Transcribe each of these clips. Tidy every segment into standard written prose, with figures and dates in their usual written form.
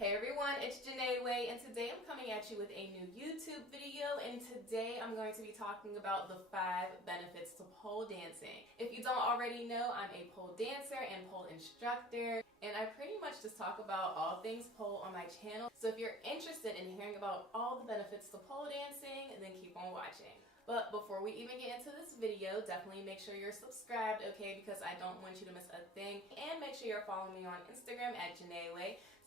Hey everyone, it's Janay, and today I'm coming at you with a new YouTube video, and today I'm going to be talking about the 5 benefits to pole dancing. If you don't already know, I'm a pole dancer and pole instructor, and I pretty much just talk about all things pole on my channel. So if you're interested in hearing about all the benefits to pole dancing, then keep on watching. But before we even get into this video, definitely make sure you're subscribed, okay, because I don't want you to miss a thing. And make sure you're following me on Instagram at Janay,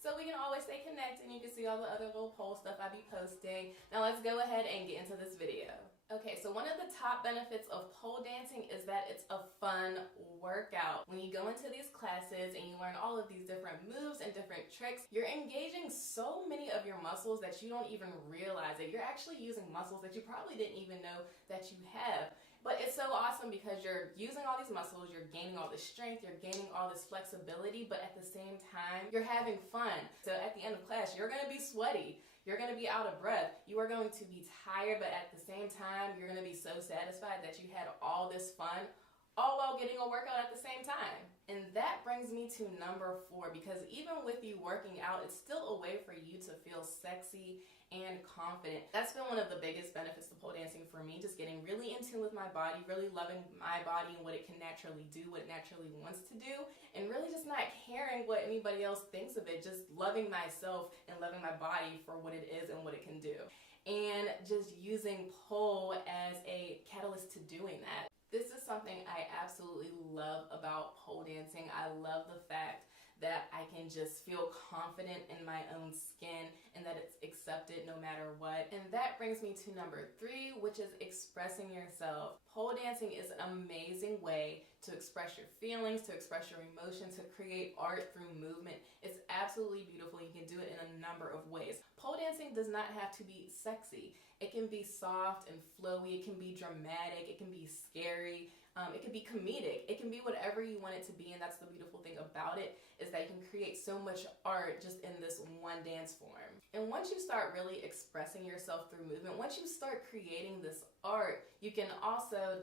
so we can always stay connected and you can see all the other little pole stuff I be posting. Now let's go ahead and get into this video. Okay, so one of the top benefits of pole dancing is that it's a fun workout. When you go into these classes and you learn all of these different moves and different tricks, you're engaging so many of your muscles that you don't even realize it. You're actually using muscles that you probably didn't even know that you have. But it's so awesome because you're using all these muscles, you're gaining all this strength, you're gaining all this flexibility, but at the same time, you're having fun. So at the end of class, you're gonna be sweaty, you're gonna be out of breath, you are going to be tired, but at the same time, you're gonna be so satisfied that you had all this fun, all while getting a workout at the same time. And that brings me to number 4, because even with you working out, it's still a way for you to feel sexy and confident. That's been one of the biggest benefits to pole dancing for me, just getting really in tune with my body, really loving my body and what it can naturally do, what it naturally wants to do, and really just not caring what anybody else thinks of it, just loving myself and loving my body for what it is and what it can do. And just using pole as a catalyst to doing that. This is something I absolutely love about pole dancing. I love the fact that I can just feel confident in my own skin and that it's accepted no matter what. And that brings me to number 3, which is expressing yourself. Pole dancing is an amazing way to express your feelings, to express your emotions, to create art through movement. It's absolutely beautiful. You can do it in a number of ways. Pole dancing does not have to be sexy. It can be soft and flowy, it can be dramatic, it can be scary, it can be comedic, it can be whatever you want it to be, and that's the beautiful thing about it, is that you can create so much art just in this one dance form. And once you start really expressing yourself through movement, once you start creating this art, you can also,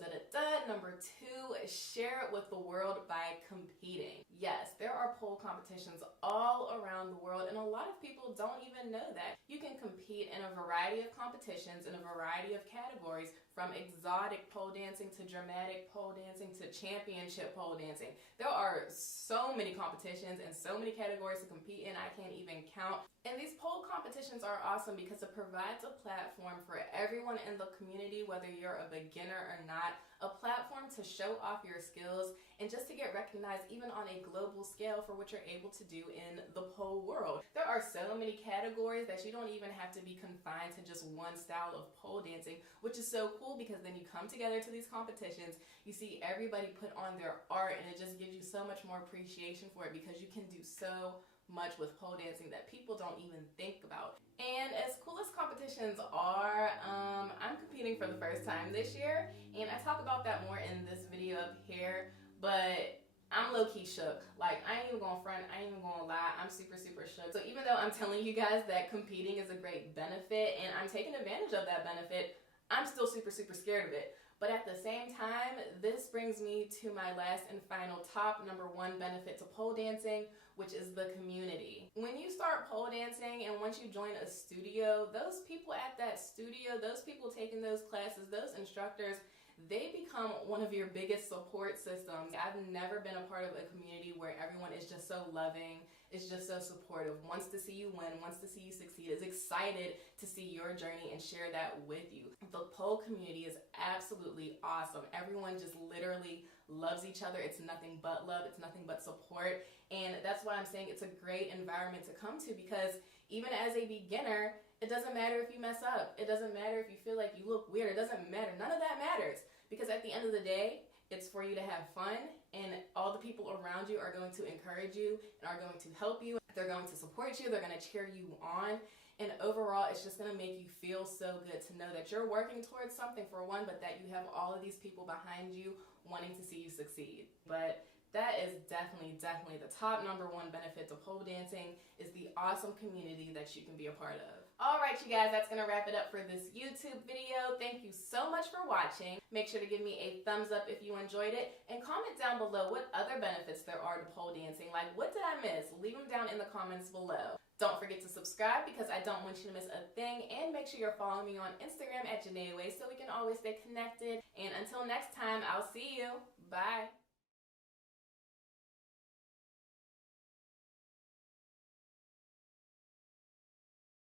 number 2, share it with the world by competing. Yes, there are pole competitions all around the world, and a lot of people don't even know that. You can compete in a variety of competitions in a variety of categories, from exotic pole dancing to dramatic pole dancing to championship pole dancing. There are so many competitions and so many categories to compete in, I can't even count. And these pole competitions are awesome because it provides a platform for everyone in the community, whether you're a beginner or not, a platform to show off your skills and just to get recognized even on a global scale for what you're able to do in the pole world. There are so many categories that you don't even have to be confined to just one style of pole dancing, which is so cool because then you come together to these competitions, you see everybody put on their art, and it just gives you so much more appreciation for it because you can do so much with pole dancing that people don't even think about. And as cool as competitions are, I'm competing for the first time this year, and I talk about that more in this video up here, but I'm low-key shook. Like, I ain't even gonna front, I ain't even gonna lie, I'm super shook. So even though I'm telling you guys that competing is a great benefit and I'm taking advantage of that benefit, I'm still super scared of it. But at the same time, this brings me to my last and final top number 1 benefit to pole dancing, which is the community. When you start pole dancing and once you join a studio, those people at that studio, those people taking those classes, those instructors, they become one of your biggest support systems. I've never been a part of a community where everyone is just so loving, is just so supportive, wants to see you win, wants to see you succeed, is excited to see your journey and share that with you. The pole community is absolutely awesome. Everyone just literally loves each other. It's nothing but love, it's nothing but support, and that's why I'm saying it's a great environment to come to, because even as a beginner, it doesn't matter if you mess up. It doesn't matter if you feel like you look weird. It doesn't matter. None of that matters. Because at the end of the day, it's for you to have fun, and all the people around you are going to encourage you and are going to help you. They're going to support you. They're going to cheer you on. And overall, it's just going to make you feel so good to know that you're working towards something, for one, but that you have all of these people behind you wanting to see you succeed. But that is definitely the top number 1 benefit to pole dancing, is the awesome community that you can be a part of. Alright you guys, that's going to wrap it up for this YouTube video. Thank you so much for watching. Make sure to give me a thumbs up if you enjoyed it, and comment down below what other benefits there are to pole dancing. Like, what did I miss? Leave them down in the comments below. Don't forget to subscribe because I don't want you to miss a thing, and make sure you're following me on Instagram at Janay so we can always stay connected. And until next time, I'll see you. Bye.